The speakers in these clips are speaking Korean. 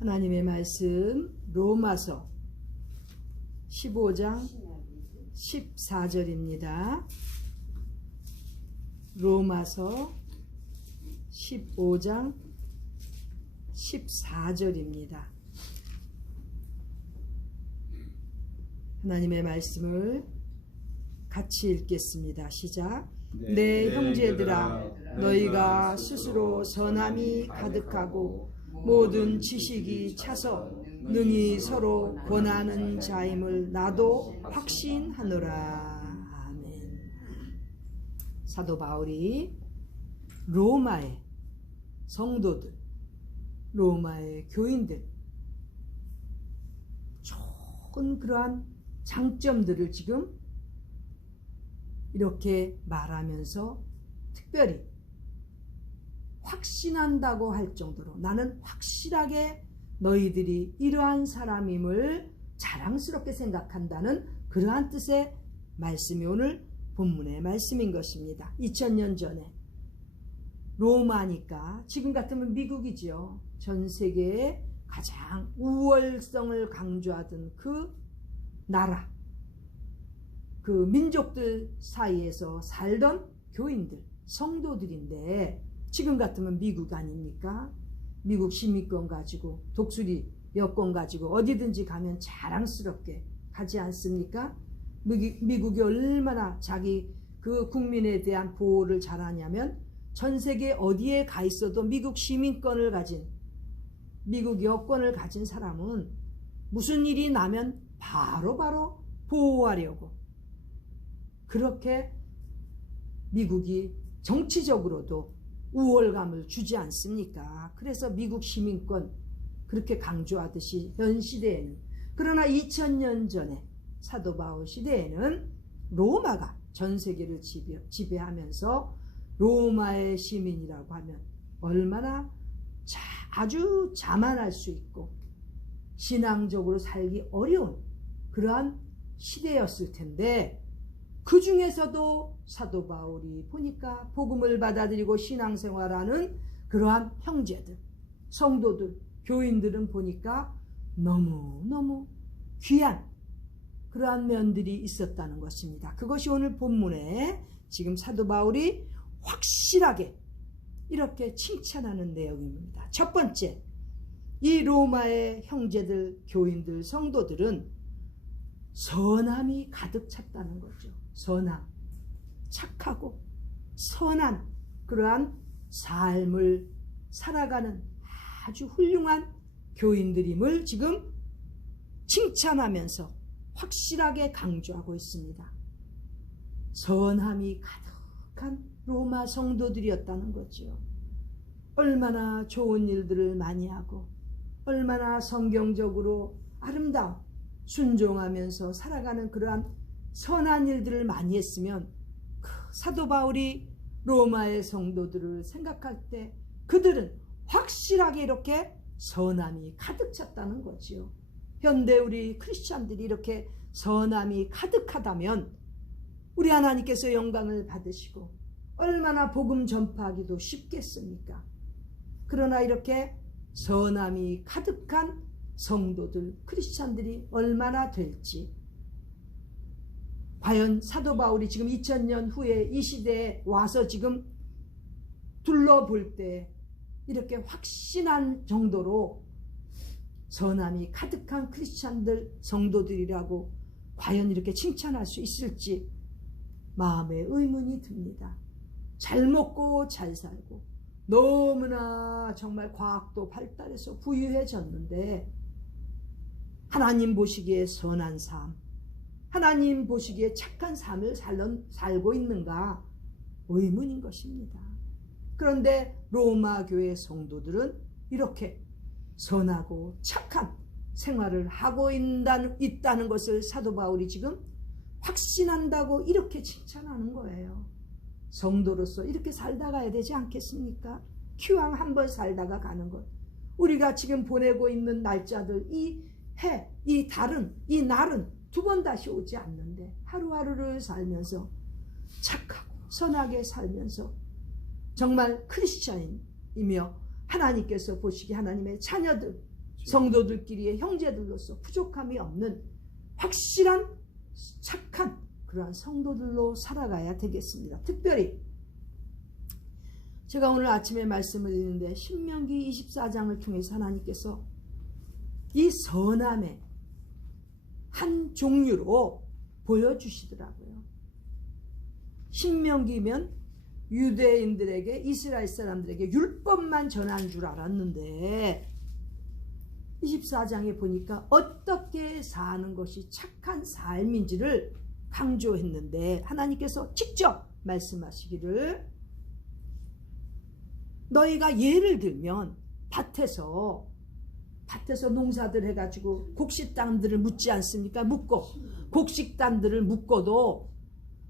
하나님의 말씀 로마서 15장 14절입니다. 로마서 15장 14절입니다. 하나님의 말씀을 같이 읽겠습니다. 시작. 내 형제들아, 너희가 스스로 선함이 가득하고 모든 지식이 차서 능히 서로 권하는 자임을 나도 확신하노라. 아멘. 사도 바울이 로마의 성도들, 로마의 교인들, 좋은 그러한 장점들을 지금 이렇게 말하면서 특별히 확신한다고 할 정도로 나는 확실하게 너희들이 이러한 사람임을 자랑스럽게 생각한다는 그러한 뜻의 말씀이 오늘 본문의 말씀인 것입니다. 2000년 전에 로마니까 지금 같으면 미국이죠. 전 세계에 가장 우월성을 강조하던 그 나라, 그 민족들 사이에서 살던 교인들, 성도들인데 지금 같으면 미국 아닙니까? 미국 시민권 가지고 독수리 여권 가지고 어디든지 가면 자랑스럽게 가지 않습니까? 미국이 얼마나 자기 그 국민에 대한 보호를 잘하냐면 전 세계 어디에 가 있어도 미국 시민권을 가진, 미국 여권을 가진 사람은 무슨 일이 나면 바로바로 보호하려고 그렇게 미국이 정치적으로도 우월감을 주지 않습니까? 그래서 미국 시민권 그렇게 강조하듯이 현 시대에는, 그러나 2000년 전에 사도 바울 시대에는 로마가 전 세계를 지배하면서 로마의 시민이라고 하면 얼마나 아주 자만할 수 있고 신앙적으로 살기 어려운 그러한 시대였을 텐데, 그 중에서도 사도 바울이 보니까 복음을 받아들이고 신앙생활하는 그러한 형제들, 성도들, 교인들은 보니까 너무너무 귀한 그러한 면들이 있었다는 것입니다. 그것이 오늘 본문에 지금 사도 바울이 확실하게 이렇게 칭찬하는 내용입니다. 첫 번째, 이 로마의 형제들, 교인들, 성도들은 선함이 가득 찼다는 거죠. 선함, 착하고 선한 그러한 삶을 살아가는 아주 훌륭한 교인들임을 지금 칭찬하면서 확실하게 강조하고 있습니다. 선함이 가득한 로마 성도들이었다는 거죠. 얼마나 좋은 일들을 많이 하고 얼마나 성경적으로 아름다운 순종하면서 살아가는 그러한 선한 일들을 많이 했으면 그 사도 바울이 로마의 성도들을 생각할 때 그들은 확실하게 이렇게 선함이 가득 찼다는 거지요. 현대 우리 크리스찬들이 이렇게 선함이 가득하다면 우리 하나님께서 영광을 받으시고 얼마나 복음 전파하기도 쉽겠습니까? 그러나 이렇게 선함이 가득한 성도들, 크리스찬들이 얼마나 될지, 과연 사도 바울이 지금 2000년 후에 이 시대에 와서 지금 둘러볼 때 이렇게 확신한 정도로 선함이 가득한 크리스찬들, 성도들이라고 과연 이렇게 칭찬할 수 있을지 마음에 의문이 듭니다. 잘 먹고 잘 살고 너무나 정말 과학도 발달해서 부유해졌는데 하나님 보시기에 선한 삶, 하나님 보시기에 착한 삶을 살고 있는가 의문인 것입니다. 그런데 로마 교회 성도들은 이렇게 선하고 착한 생활을 하고 있다는 것을 사도 바울이 지금 확신한다고 이렇게 칭찬하는 거예요. 성도로서 이렇게 살다 가야 되지 않겠습니까? 기왕 한번 살다가 가는 것, 우리가 지금 보내고 있는 날짜들, 이 해, 이 달은, 이 날은 두 번 다시 오지 않는데 하루하루를 살면서 착하고 선하게 살면서 정말 크리스찬이며 하나님께서 보시기에 하나님의 자녀들, 성도들끼리의 형제들로서 부족함이 없는 확실한 착한 그러한 성도들로 살아가야 되겠습니다. 특별히 제가 오늘 아침에 말씀을 드리는데 신명기 24장을 통해서 하나님께서 이 선함의 한 종류로 보여주시더라고요. 신명기면 유대인들에게, 이스라엘 사람들에게 율법만 전한 줄 알았는데 24장에 보니까 어떻게 사는 것이 착한 삶인지를 강조했는데 하나님께서 직접 말씀하시기를, 너희가 예를 들면 밭에서 농사들 해가지고 곡식단들을 묻지 않습니까? 곡식단들을 묶어도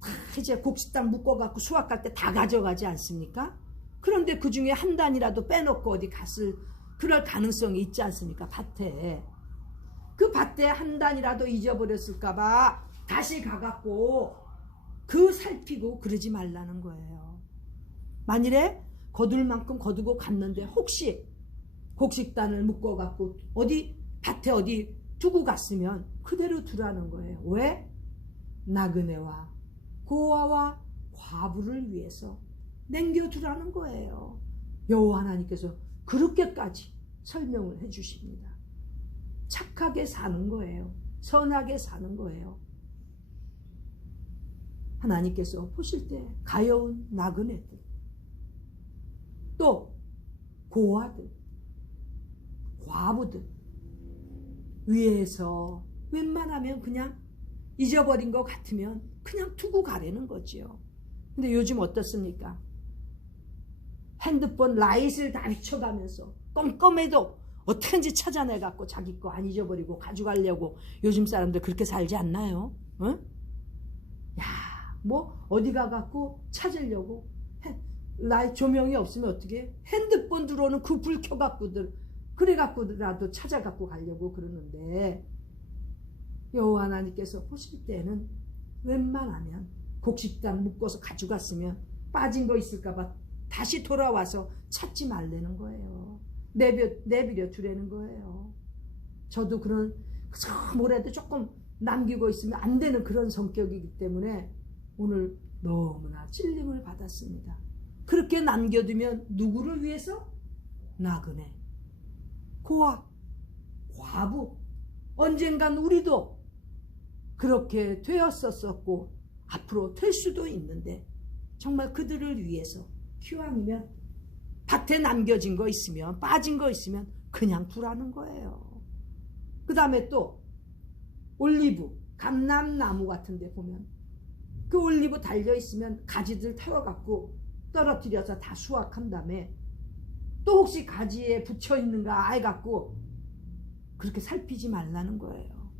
다 이제 곡식단 묶어갖고 수확할 때 다 가져가지 않습니까? 그런데 그 중에 한 단이라도 빼놓고 어디 갔을 그럴 가능성이 있지 않습니까? 그 밭에 한 단이라도 잊어버렸을까봐 다시 가갖고 살피고 그러지 말라는 거예요. 만일에 거둘 만큼 거두고 갔는데 혹시 곡식단을 묶어갖고 밭에 어디 두고 갔으면 그대로 두라는 거예요. 왜? 나그네와 고아와 과부를 위해서 남겨두라는 거예요. 여호와 하나님께서 그렇게까지 설명을 해주십니다. 착하게 사는 거예요. 선하게 사는 거예요. 하나님께서 보실 때 가여운 나그네들, 또 고아들, 과부들 위에서 웬만하면 그냥 잊어버린 것 같으면 그냥 두고 가라는 거지요. 근데 요즘 어떻습니까? 핸드폰 라이트를 다 비춰가면서 껌껌해도 어떻게든지 찾아내갖고 자기 거 안 잊어버리고 가져가려고 요즘 사람들 그렇게 살지 않나요? 응? 어디 가갖고 찾으려고 라이트 조명이 없으면 어떻게 핸드폰 들어오는 그 불 켜갖고들 그래갖고라도 찾아갖고 가려고 그러는데, 여호와 하나님께서 보실 때는 웬만하면 곡식단 묶어서 가져갔으면 빠진 거 있을까봐 다시 돌아와서 찾지 말라는 거예요. 내버려 두라는 거예요. 저도 뭐라도 조금 남기고 있으면 안 되는 그런 성격이기 때문에 오늘 너무나 찔림을 받았습니다. 그렇게 남겨두면 누구를 위해서? 나그네, 고아, 과부, 언젠간 우리도 그렇게 되었었고 앞으로 될 수도 있는데 정말 그들을 위해서 기왕이면 밭에 남겨진 거 있으면, 빠진 거 있으면 그냥 두라는 거예요. 그 다음에 또 올리브, 감람나무 같은 데 보면 그 올리브 달려있으면 가지들 태워갖고 떨어뜨려서 다 수확한 다음에 또 혹시 가지에 붙여있는가 해갖고 그렇게 살피지 말라는 거예요.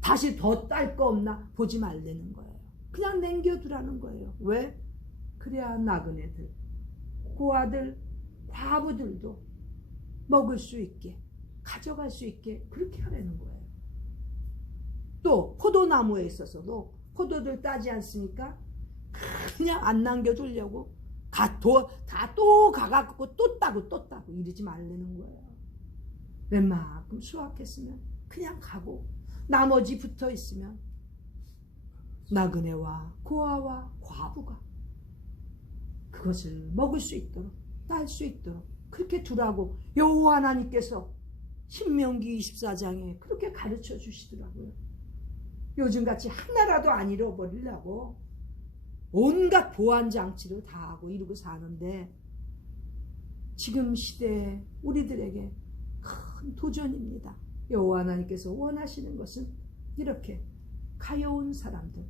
다시 더 딸 거 없나 보지 말라는 거예요. 그냥 남겨두라는 거예요. 왜? 그래야 나그네들, 고아들, 과부들도 먹을 수 있게, 가져갈 수 있게 그렇게 하라는 거예요. 또 포도나무에 있어서도 포도들 따지 않습니까? 그냥 안 남겨두려고 다 또 가갖고 또 따고 이러지 말라는 거예요. 웬만큼 수확했으면 그냥 가고 나머지 붙어 있으면 나그네와 고아와 과부가 그것을 먹을 수 있도록, 딸 수 있도록 그렇게 두라고 여호와 하나님께서 신명기 24장에 그렇게 가르쳐 주시더라고요. 요즘같이 하나라도 안 잃어버리려고 온갖 보안장치를 다 하고 이러고 사는데 지금 시대에 우리들에게 큰 도전입니다. 여호와 하나님께서 원하시는 것은 이렇게 가여운 사람들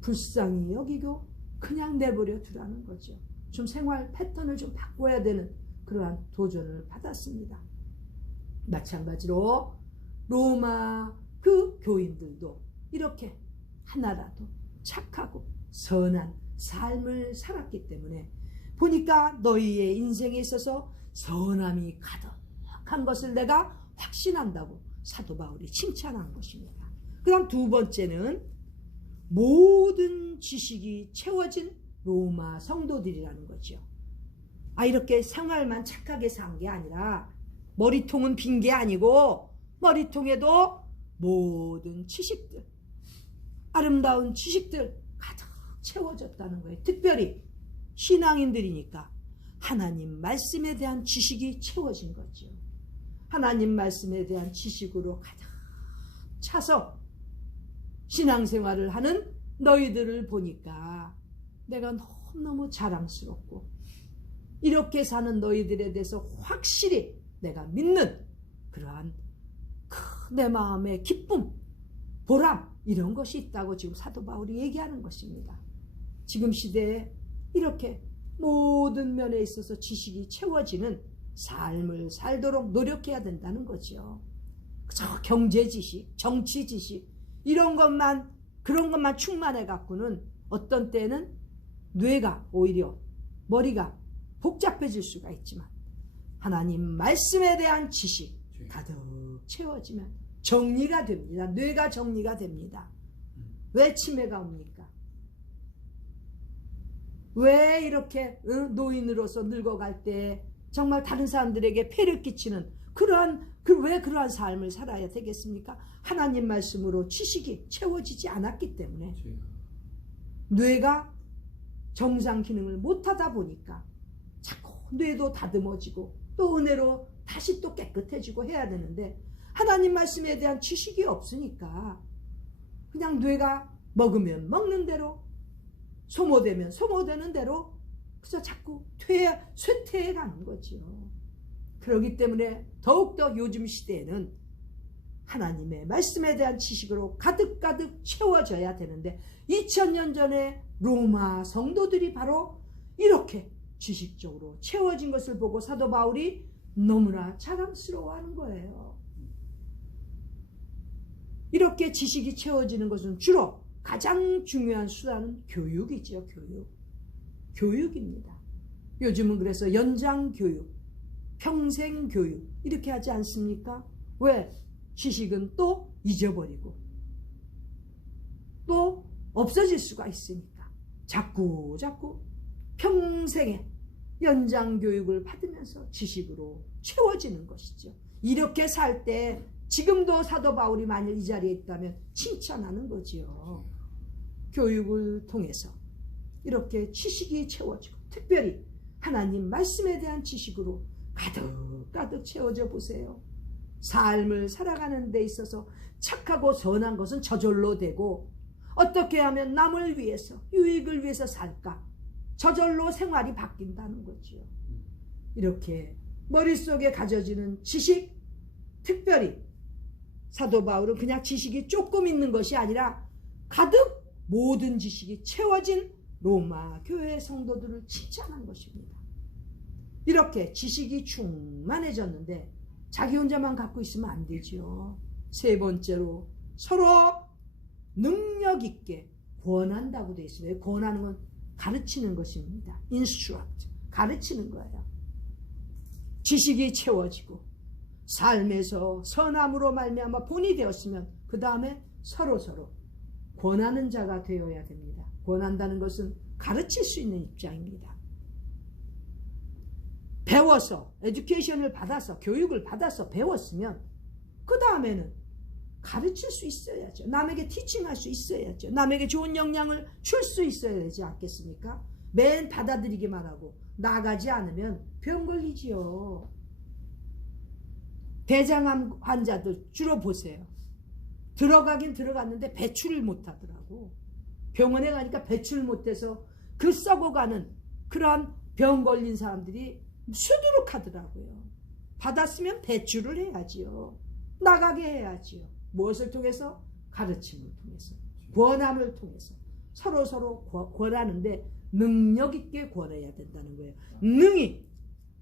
불쌍히 여기고 그냥 내버려 두라는 거죠. 좀 생활 패턴을 좀 바꿔야 되는 그러한 도전을 받았습니다. 마찬가지로 로마 그 교인들도 이렇게 하나라도 착하고 선한 삶을 살았기 때문에 보니까 너희의 인생에 있어서 선함이 가득한 것을 내가 확신한다고 사도 바울이 칭찬한 것입니다. 그 다음 두 번째는 모든 지식이 채워진 로마 성도들이라는 거죠. 이렇게 생활만 착하게 산 게 아니라 머리통은 빈 게 아니고 머리통에도 모든 지식들, 아름다운 지식들 가득 채워졌다는 거예요. 특별히 신앙인들이니까 하나님 말씀에 대한 지식이 채워진 거죠. 하나님 말씀에 대한 지식으로 가득 차서 신앙생활을 하는 너희들을 보니까 내가 너무너무 자랑스럽고, 이렇게 사는 너희들에 대해서 확실히 내가 믿는 그러한 내 마음의 기쁨, 보람, 이런 것이 있다고 지금 사도 바울이 얘기하는 것입니다. 지금 시대에 이렇게 모든 면에 있어서 지식이 채워지는 삶을 살도록 노력해야 된다는 거죠. 그저 경제 지식, 정치 지식 이런 것만, 그런 것만 충만해 갖고는 어떤 때는 뇌가 오히려, 머리가 복잡해질 수가 있지만 하나님 말씀에 대한 지식 가득 채워지면 정리가 됩니다. 뇌가 정리가 됩니다. 왜 치매가 옵니까? 왜 이렇게 노인으로서 늙어갈 때 정말 다른 사람들에게 폐를 끼치는 왜 그러한 삶을 살아야 되겠습니까? 하나님 말씀으로 지식이 채워지지 않았기 때문에 뇌가 정상 기능을 못하다 보니까 자꾸 뇌도 다듬어지고 또 은혜로 다시 또 깨끗해지고 해야 되는데, 하나님 말씀에 대한 지식이 없으니까 그냥 뇌가 먹으면 먹는 대로, 소모되면 소모되는 대로 그래서 자꾸 쇠퇴해 가는 거지요. 그렇기 때문에 더욱더 요즘 시대에는 하나님의 말씀에 대한 지식으로 가득가득 채워져야 되는데, 2000년 전에 로마 성도들이 바로 이렇게 지식적으로 채워진 것을 보고 사도 바울이 너무나 자랑스러워하는 거예요. 이렇게 지식이 채워지는 것은 주로 가장 중요한 수단은 교육이죠. 교육입니다. 요즘은 그래서 연장교육, 평생교육 이렇게 하지 않습니까? 왜? 지식은 또 잊어버리고 또 없어질 수가 있으니까 자꾸 평생에 연장교육을 받으면서 지식으로 채워지는 것이죠. 이렇게 살 때 지금도 사도 바울이 만일 이 자리에 있다면 칭찬하는 거지요. 교육을 통해서 이렇게 지식이 채워지고, 특별히 하나님 말씀에 대한 지식으로 가득가득 채워져 보세요. 삶을 살아가는 데 있어서 착하고 선한 것은 저절로 되고, 어떻게 하면 남을 위해서, 유익을 위해서 살까, 저절로 생활이 바뀐다는 거죠. 이렇게 머릿속에 가져지는 지식, 특별히 사도 바울은 그냥 지식이 조금 있는 것이 아니라 가득 모든 지식이 채워진 로마 교회 성도들을 칭찬한 것입니다. 이렇게 지식이 충만해졌는데 자기 혼자만 갖고 있으면 안 되죠. 세 번째로 서로 능력 있게 권한다고 되어 있어요. 권하는 건 가르치는 것입니다. instruct, 가르치는 거예요. 지식이 채워지고 삶에서 선함으로 말미암아 본이 되었으면 그 다음에 서로 권하는 자가 되어야 됩니다. 권한다는 것은 가르칠 수 있는 입장입니다. 배워서, 에듀케이션을 받아서, 교육을 받아서 배웠으면 그 다음에는 가르칠 수 있어야죠. 남에게 티칭할 수 있어야죠. 남에게 좋은 영향을 줄 수 있어야 되지 않겠습니까? 맨 받아들이기만 하고 나가지 않으면 병 걸리지요. 대장암 환자들 주로 보세요. 들어가긴 들어갔는데 배출을 못하더라고. 병원에 가니까 배출 못해서 그 썩어가는 그런 병 걸린 사람들이 수두룩하더라고요. 받았으면 배출을 해야지요. 나가게 해야지요. 무엇을 통해서? 가르침을 통해서, 권함을 통해서 서로 권하는데 능력 있게 권해야 된다는 거예요. 능히,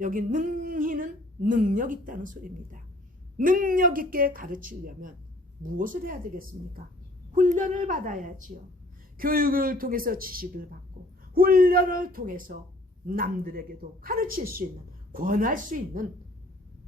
여기 능히는 능력 있다는 소리입니다. 능력 있게 가르치려면 무엇을 해야 되겠습니까? 훈련을 받아야지요. 교육을 통해서 지식을 받고 훈련을 통해서 남들에게도 가르칠 수 있는, 권할 수 있는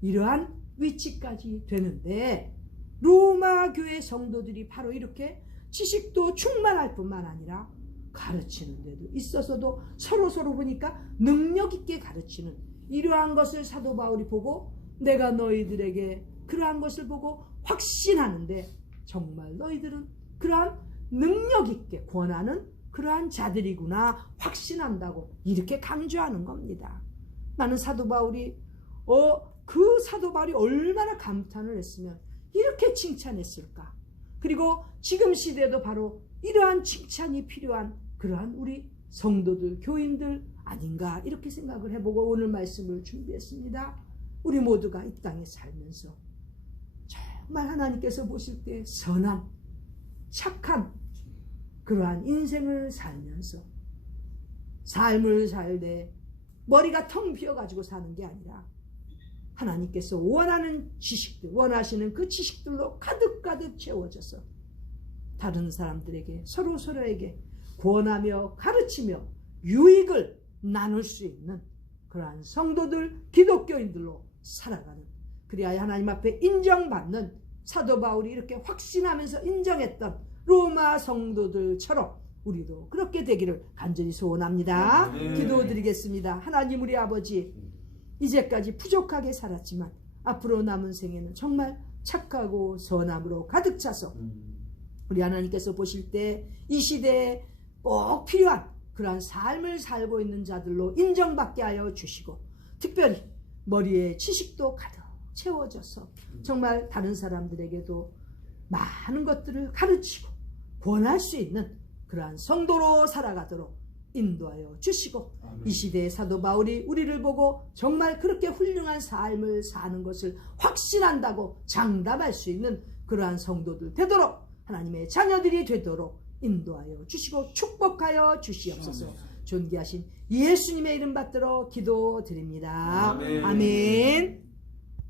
이러한 위치까지 되는데, 로마 교회 성도들이 바로 이렇게 지식도 충만할 뿐만 아니라 가르치는 데도 있어서도 서로 보니까 능력 있게 가르치는 이러한 것을 사도 바울이 보고 내가 너희들에게 그러한 것을 보고 확신하는데 정말 너희들은 그러한 능력 있게 권하는 그러한 자들이구나 확신한다고 이렇게 강조하는 겁니다. 나는 사도 바울이 그 사도 바울이 얼마나 감탄을 했으면 이렇게 칭찬했을까. 그리고 지금 시대도 바로 이러한 칭찬이 필요한 그러한 우리 성도들, 교인들 아닌가 이렇게 생각을 해보고 오늘 말씀을 준비했습니다. 우리 모두가 이 땅에 살면서 정말 하나님께서 보실 때 선한, 착한 그러한 인생을 살면서 삶을 살되 머리가 텅 비어가지고 사는 게 아니라 하나님께서 원하는 지식들, 원하시는 그 지식들로 가득가득 채워져서 다른 사람들에게 서로에게 권하며 가르치며 유익을 나눌 수 있는 그러한 성도들, 기독교인들로 살아가는, 그리하여 하나님 앞에 인정받는 사도 바울이 이렇게 확신하면서 인정했던 로마 성도들처럼 우리도 그렇게 되기를 간절히 소원합니다. 기도드리겠습니다. 하나님 우리 아버지, 이제까지 부족하게 살았지만 앞으로 남은 생에는 정말 착하고 선함으로 가득 차서 우리 하나님께서 보실 때 이 시대에 꼭 필요한 그러한 삶을 살고 있는 자들로 인정받게 하여 주시고, 특별히 머리에 지식도 가득 채워져서 정말 다른 사람들에게도 많은 것들을 가르치고 권할 수 있는 그러한 성도로 살아가도록 인도하여 주시고, 아멘. 이 시대의 사도 바울이 우리를 보고 정말 그렇게 훌륭한 삶을 사는 것을 확신한다고 장담할 수 있는 그러한 성도들 되도록, 하나님의 자녀들이 되도록 인도하여 주시고 축복하여 주시옵소서. 아멘. 존귀하신 예수님의 이름 받들어 기도드립니다. 아멘. 아멘.